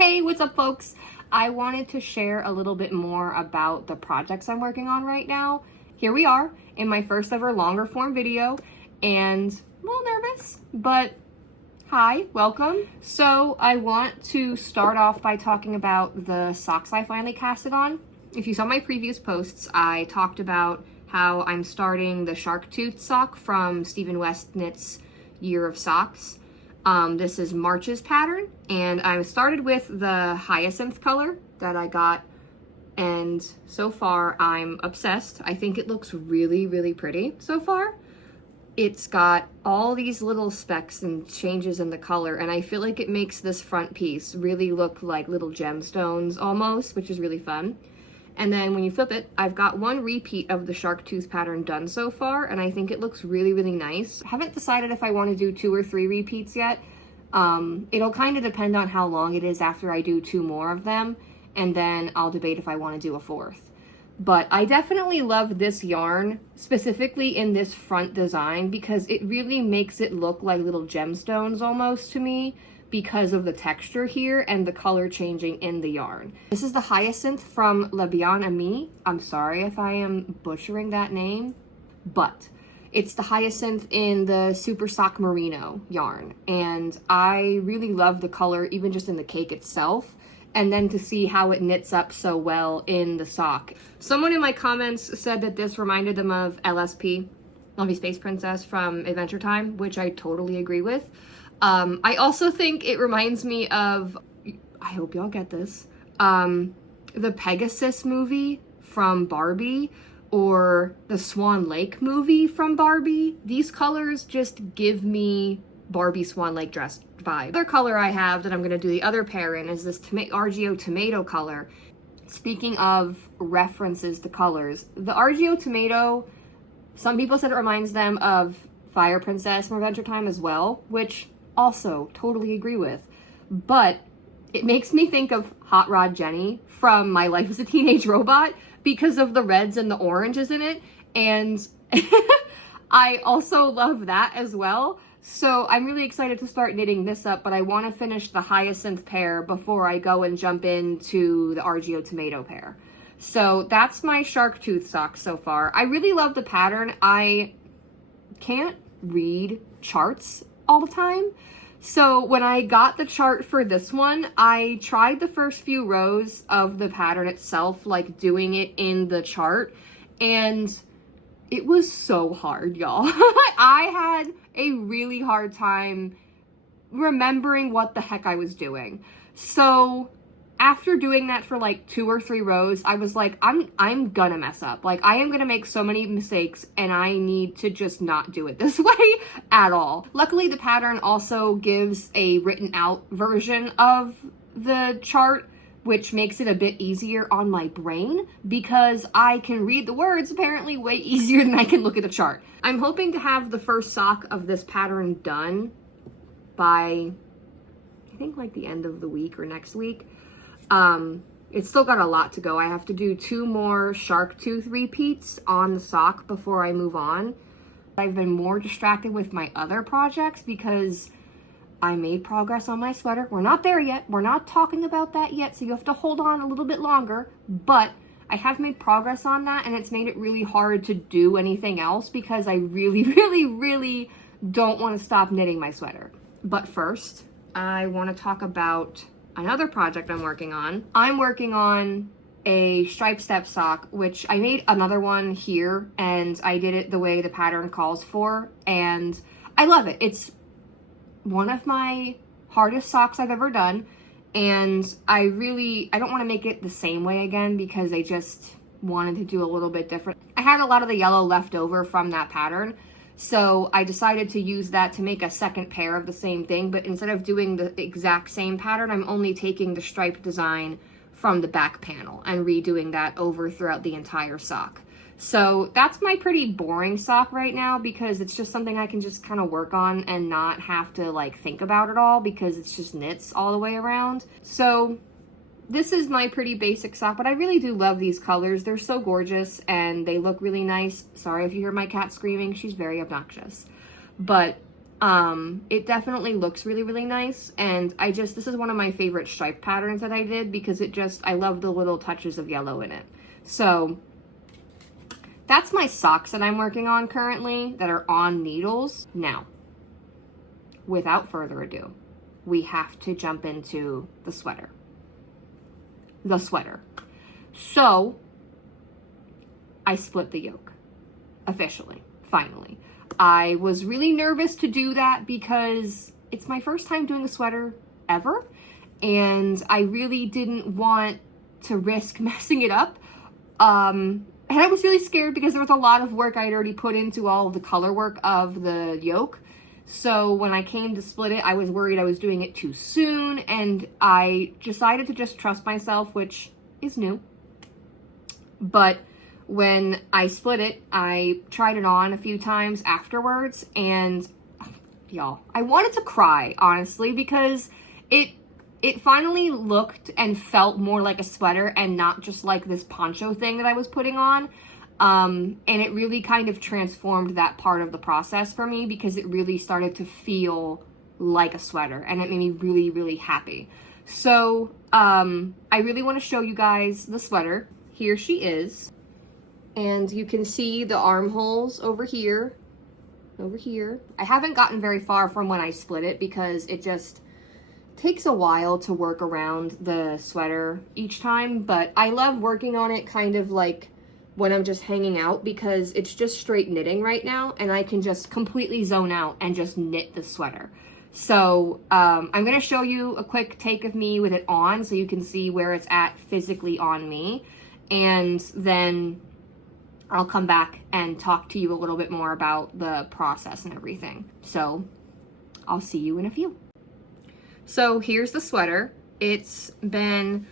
Hey, what's up, folks? I wanted to share a little bit more about the projects I'm working on right now. Here we are in my first ever longer form video, and I'm a little nervous, but hi, welcome. So I want to start off by talking about the socks I finally casted on. If you saw my previous posts, I talked about how I'm starting the shark tooth sock from Stephen West Knits Year of Socks. This is March's pattern, and I started with the hyacinth color that I got, and so far I'm obsessed. I think it looks really, really pretty so far. It's got all these little specks and changes in the color, and I feel like it makes this front piece really look like little gemstones almost, which is really fun. And then when you flip it, I've got one repeat of the shark tooth pattern done so far, and I think it looks really, really nice. I haven't decided if I want to do 2 or 3 repeats yet. It'll kind of depend on how long it is after I do 2 more of them, and then I'll debate if I want to do a 4th. But I definitely love this yarn, specifically in this front design, because it really makes it look like little gemstones almost to me, because of the texture here and the color changing in the yarn. This is the hyacinth from Le Bien Ami. I'm sorry if I am butchering that name, but it's the hyacinth in the Super Sock Merino yarn. And I really love the color, even just in the cake itself. And then to see how it knits up so well in the sock. Someone in my comments said that this reminded them of LSP, Lumpy Space Princess from Adventure Time, which I totally agree with. I also think it reminds me of, I hope y'all get this, the Pegasus movie from Barbie, or the Swan Lake movie from Barbie. These colors just give me Barbie Swan Lake dress vibe. The other color I have that I'm going to do the other pair in is this RGO tomato color. Speaking of references to colors, the RGO tomato, some people said it reminds them of Fire Princess from Adventure Time as well, which also totally agree with, but it makes me think of Hot Rod Jenny from My Life as a Teenage Robot because of the reds and the oranges in it, and I also love that as well. So I'm really excited to start knitting this up, but I want to finish the hyacinth pair before I go and jump into the RGO tomato pair. So that's my shark tooth sock so far. I really love the pattern. I can't read charts all the time. So when I got the chart for this one, I tried the first few rows of the pattern itself, like doing it in the chart, and it was so hard, y'all. I had a really hard time remembering what the heck I was doing. So after doing that for like 2 or 3 rows, I was like, I'm gonna mess up. Like, I am gonna make so many mistakes, and I need to just not do it this way at all. Luckily, the pattern also gives a written out version of the chart, which makes it a bit easier on my brain because I can read the words apparently way easier than I can look at the chart. I'm hoping to have the first sock of this pattern done by, I think, like the end of the week or next week. It's still got a lot to go. I have to do 2 more shark tooth repeats on the sock before I move on. I've been more distracted with my other projects because I made progress on my sweater. We're not there yet. We're not talking about that yet, so you have to hold on a little bit longer, but I have made progress on that, and it's made it really hard to do anything else because I really, really, really don't want to stop knitting my sweater. But first, I want to talk about another project I'm working on. I'm working on a stripe step sock, which I made another one here, and I did it the way the pattern calls for, and I love it. It's one of my hardest socks I've ever done, and I don't want to make it the same way again because I just wanted to do a little bit different. I had a lot of the yellow left over from that pattern, so I decided to use that to make a second pair of the same thing, but instead of doing the exact same pattern, I'm only taking the stripe design from the back panel and redoing that over throughout the entire sock. So that's my pretty boring sock right now because it's just something I can just kind of work on and not have to like think about it all because it's just knits all the way around. So this is my pretty basic sock, but I really do love these colors. They're so gorgeous and they look really nice. Sorry if you hear my cat screaming, she's very obnoxious. But It definitely looks really, really nice. And this is one of my favorite stripe patterns that I did because I love the little touches of yellow in it. So that's my socks that I'm working on currently that are on needles. Now, without further ado, we have to jump into the sweater. So I split the yoke officially, finally. I was really nervous to do that because it's my first time doing a sweater ever, and I really didn't want to risk messing it up. And I was really scared because there was a lot of work I had already put into all of the color work of the yoke. So when I came to split it, I was worried I was doing it too soon, and I decided to just trust myself, which is new. But when I split it, I tried it on a few times afterwards, and y'all, I wanted to cry, honestly, because it finally looked and felt more like a sweater and not just like this poncho thing that I was putting on. And it really kind of transformed that part of the process for me because it really started to feel like a sweater, and it made me really, really happy. So I really want to show you guys the sweater. Here she is. And you can see the armholes over here. I haven't gotten very far from when I split it because it just takes a while to work around the sweater each time, but I love working on it kind of like when I'm just hanging out because it's just straight knitting right now, and I can just completely zone out and just knit the sweater. So I'm going to show you a quick take of me with it on so you can see where it's at physically on me, and then I'll come back and talk to you a little bit more about the process and everything. So I'll see you in a few. So here's the sweater. It's been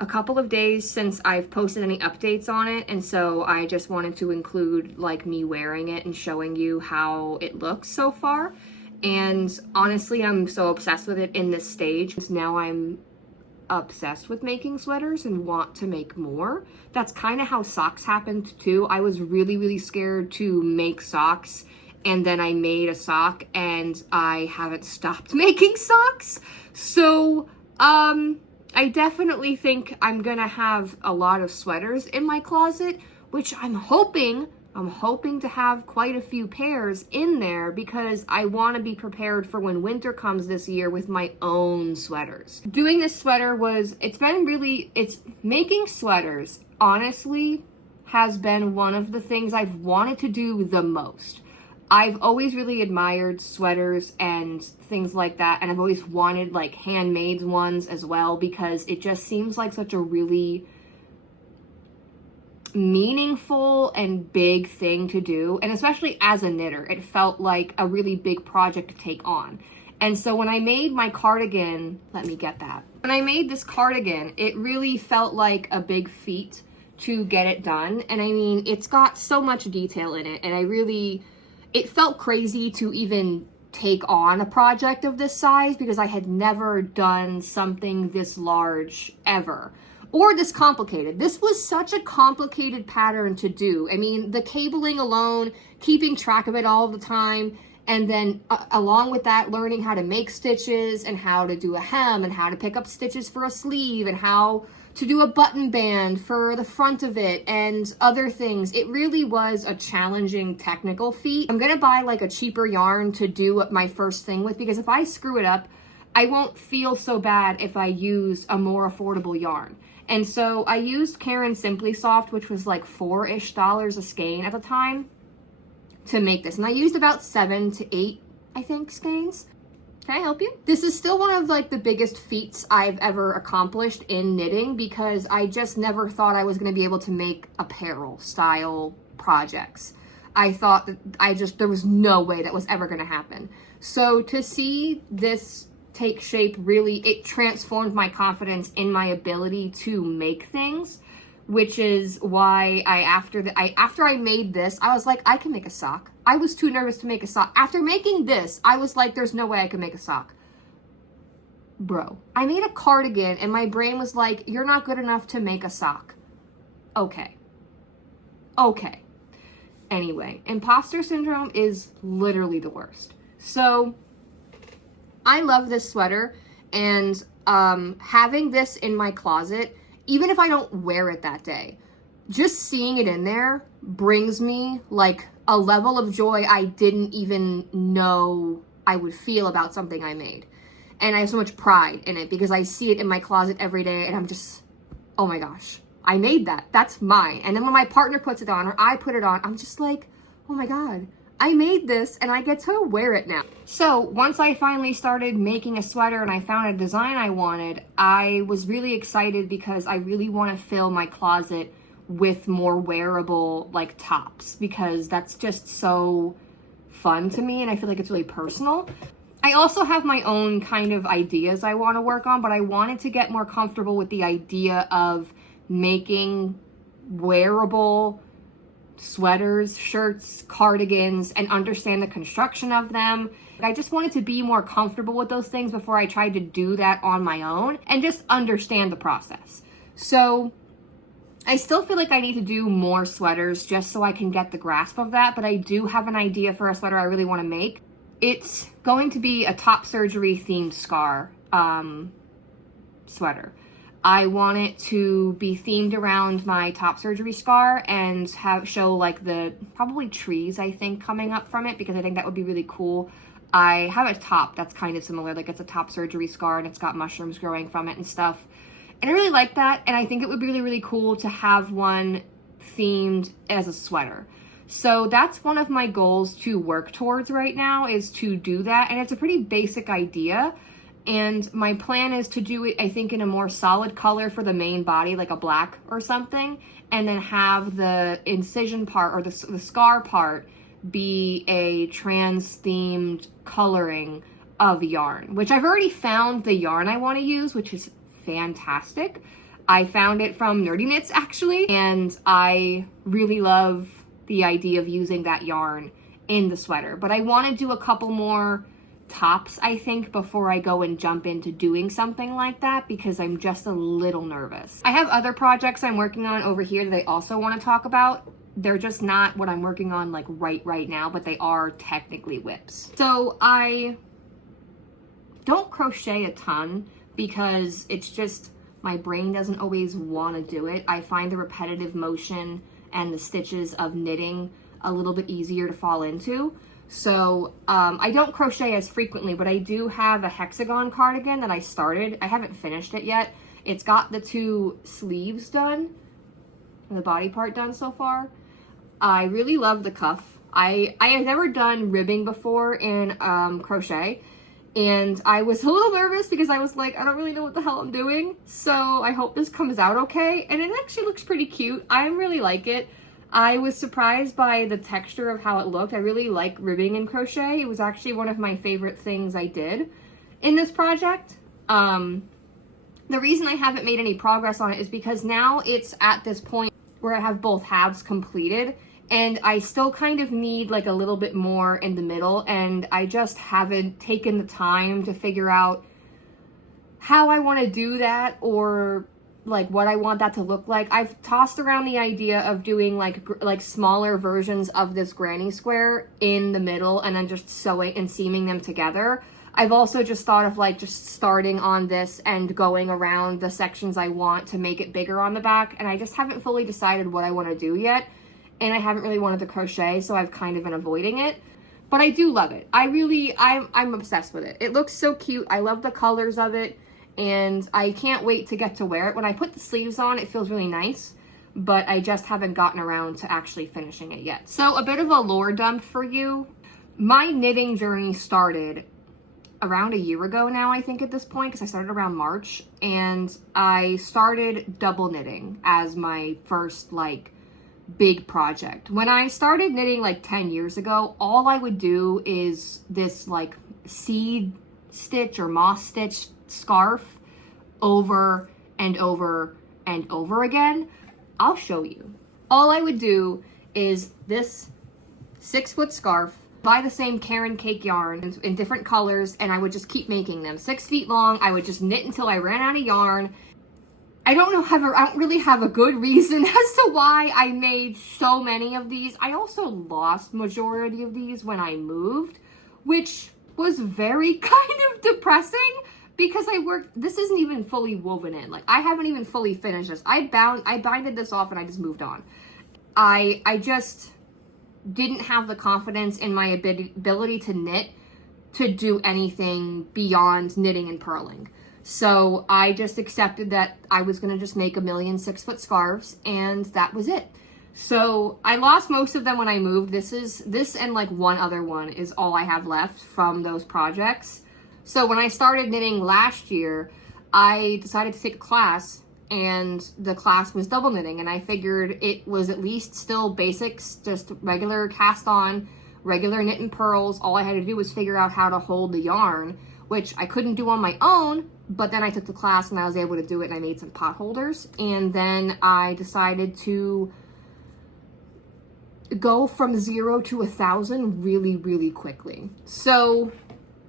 a couple of days since I've posted any updates on it, and so I just wanted to include like me wearing it and showing you how it looks so far. And honestly, I'm so obsessed with it in this stage. Now I'm obsessed with making sweaters and want to make more. That's kind of how socks happened too. I was really, really scared to make socks, and then I made a sock and I haven't stopped making socks. So I definitely think I'm gonna have a lot of sweaters in my closet, which I'm hoping to have quite a few pairs in there because I want to be prepared for when winter comes this year with my own sweaters. Doing this sweater making sweaters, honestly, has been one of the things I've wanted to do the most. I've always really admired sweaters and things like that, and I've always wanted like handmade ones as well because it just seems like such a really meaningful and big thing to do, and especially as a knitter, it felt like a really big project to take on. And so when I made my cardigan, when I made this cardigan, it really felt like a big feat to get it done. And I mean, it's got so much detail in it, and it felt crazy to even take on a project of this size because I had never done something this large ever. Or this complicated. This was such a complicated pattern to do. I mean, the cabling alone, keeping track of it all the time, and then along with that, learning how to make stitches and how to do a hem and how to pick up stitches for a sleeve and how to do a button band for the front of it and other things. It really was a challenging technical feat. I'm gonna buy like a cheaper yarn to do my first thing with because if I screw it up, I won't feel so bad if I use a more affordable yarn. And so I used Caron Simply Soft, which was like $4-ish a skein at the time, to make this. And I used about 7 to 8, I think, skeins. Can I help you? This is still one of like the biggest feats I've ever accomplished in knitting because I just never thought I was going to be able to make apparel style projects. I thought that there was no way that was ever going to happen. So to see this take shape, really, it transformed my confidence in my ability to make things, which is why after I made this, I was like, I can make a sock. I was too nervous to make a sock. After making this, I was like, there's no way I can make a sock. Bro, I made a cardigan and my brain was like, you're not good enough to make a sock. Okay. Anyway, imposter syndrome is literally the worst. So I love this sweater, and having this in my closet, even if I don't wear it that day, just seeing it in there brings me like a level of joy I didn't even know I would feel about something I made. And I have so much pride in it because I see it in my closet every day and I'm just, oh my gosh, I made that. That's mine. And then when my partner puts it on or I put it on, I'm just like, oh my God, I made this and I get to wear it now. So once I finally started making a sweater and I found a design I wanted, I was really excited because I really want to fill my closet with more wearable like tops, because that's just so fun to me and I feel like it's really personal. I also have my own kind of ideas I want to work on, but I wanted to get more comfortable with the idea of making wearable sweaters, shirts, cardigans, and understand the construction of them. I just wanted to be more comfortable with those things before I tried to do that on my own and just understand the process. So I still feel like I need to do more sweaters just so I can get the grasp of that, but I do have an idea for a sweater I really want to make. It's going to be a top surgery themed scar sweater. I want it to be themed around my top surgery scar and show like the probably trees I think coming up from it, because I think that would be really cool. I have a top that's kind of similar, like it's a top surgery scar and it's got mushrooms growing from it and stuff. And I really like that, and I think it would be really, really cool to have one themed as a sweater. So that's one of my goals to work towards right now, is to do that. And it's a pretty basic idea. And my plan is to do it, I think, in a more solid color for the main body, like a black or something. And then have the incision part or the scar part be a trans-themed coloring of yarn, which I've already found the yarn I want to use, which is fantastic. I found it from Nerdy Knits actually, and I really love the idea of using that yarn in the sweater. But I want to do a couple more tops, I think, before I go and jump into doing something like that, because I'm just a little nervous. I have other projects I'm working on over here that I also want to talk about. They're just not what I'm working on like right now, but they are technically whips. So I don't crochet a ton because it's just, my brain doesn't always want to do it. I find the repetitive motion and the stitches of knitting a little bit easier to fall into. So I don't crochet as frequently, but I do have a hexagon cardigan that I started. I haven't finished it yet. It's got the 2 sleeves done, the body part done so far. I really love the cuff. I have never done ribbing before in crochet, and I was a little nervous because I was like, I don't really know what the hell I'm doing. So I hope this comes out okay. And it actually looks pretty cute. I really like it. I was surprised by the texture of how it looked. I really like ribbing in crochet. It was actually one of my favorite things I did in this project. The reason I haven't made any progress on it is because now it's at this point where I have both halves completed, and I still kind of need like a little bit more in the middle, and I just haven't taken the time to figure out how I want to do that, or like what I want that to look like. I've tossed around the idea of doing like smaller versions of this granny square in the middle and then just sewing and seaming them together. I've also just thought of like just starting on this and going around the sections I want to make it bigger on the back, and I just haven't fully decided what I want to do yet, and I haven't really wanted to crochet, so I've kind of been avoiding it. But I do love it. I'm obsessed with it. It looks so cute. I love the colors of it, and I can't wait to get to wear it. When I put the sleeves on, it feels really nice, but I just haven't gotten around to actually finishing it yet. So a bit of a lore dump for you. My knitting journey started around a year ago now, I think, at this point, because I started around March, and I started double knitting as my first like big project. When I started knitting like 10 years ago, all I would do is this like seed stitch or moss stitch scarf over and over and over again. I'll show you. All I would do is this 6-foot scarf, buy the same Karen cake yarn in different colors, and I would just keep making them 6 feet long. I would just knit until I ran out of yarn. I don't really have a good reason as to why I made so many of these. I also lost majority of these when I moved, which was very kind of depressing because this isn't even fully woven in. Like, I haven't even fully finished this. I binded this off and I just moved on. I just didn't have the confidence in my ability to knit to do anything beyond knitting and purling. So I just accepted that I was going to just make a million 6-foot scarves, and that was it. So I lost most of them when I moved. This and like one other one is all I have left from those projects. So when I started knitting last year, I decided to take a class, and the class was double knitting, and I figured it was at least still basics, just regular cast on, regular knit and purls. All I had to do was figure out how to hold the yarn, which I couldn't do on my own, but then I took the class and I was able to do it, and I made some pot holders. And then I decided to go from 0 to 1,000 really, really quickly. So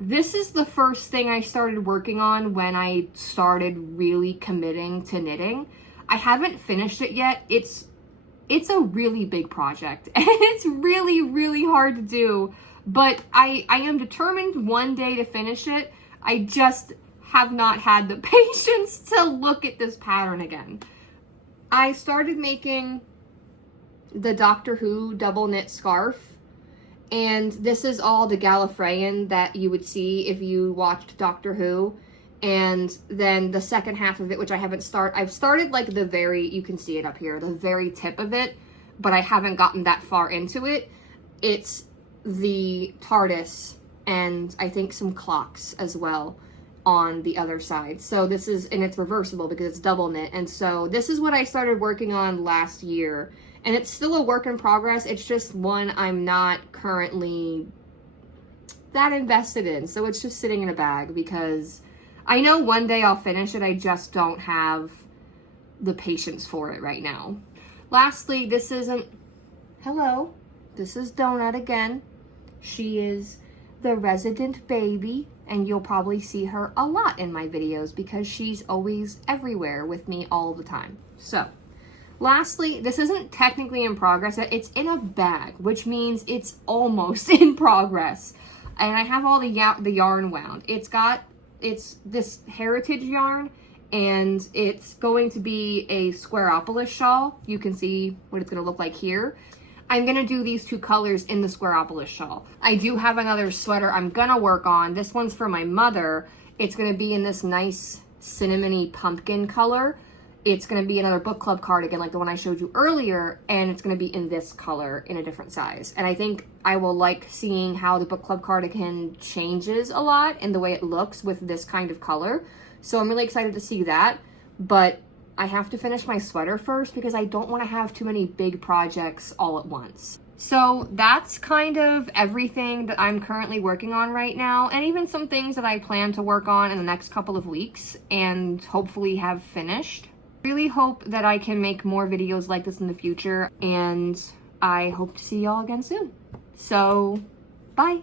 this is the first thing I started working on when I started really committing to knitting. I haven't finished it yet. It's a really big project, and it's really, really hard to do, but I am determined one day to finish it. I just have not had the patience to look at this pattern again. I started making the Doctor Who double knit scarf, and this is all the Gallifreyan that you would see if you watched Doctor Who. And then the second half of it, which I've started like you can see it up here, the very tip of it, but I haven't gotten that far into it. It's the TARDIS and I think some clocks as well on the other side. So this is, and it's reversible because it's double knit. And so this is what I started working on last year, and it's still a work in progress. It's just one I'm not currently that invested in. So it's just sitting in a bag because I know one day I'll finish it. I just don't have the patience for it right now. Lastly, this is Donut again. She is the resident baby, and you'll probably see her a lot in my videos because she's always everywhere with me all the time. So, lastly, this isn't technically in progress yet. It's in a bag, which means it's almost in progress. And I have all the yarn wound. It's this heritage yarn, and it's going to be a Squareopolis shawl. You can see what it's going to look like here. I'm going to do these two colors in the Squareopolis shawl. I do have another sweater I'm going to work on. This one's for my mother. It's going to be in this nice cinnamony pumpkin color. It's going to be another book club cardigan like the one I showed you earlier, and it's going to be in this color in a different size. And I think I will like seeing how the book club cardigan changes a lot in the way it looks with this kind of color. So I'm really excited to see that, but I have to finish my sweater first because I don't want to have too many big projects all at once. So that's kind of everything that I'm currently working on right now, and even some things that I plan to work on in the next couple of weeks and hopefully have finished. Really hope that I can make more videos like this in the future, and I hope to see y'all again soon. So, bye!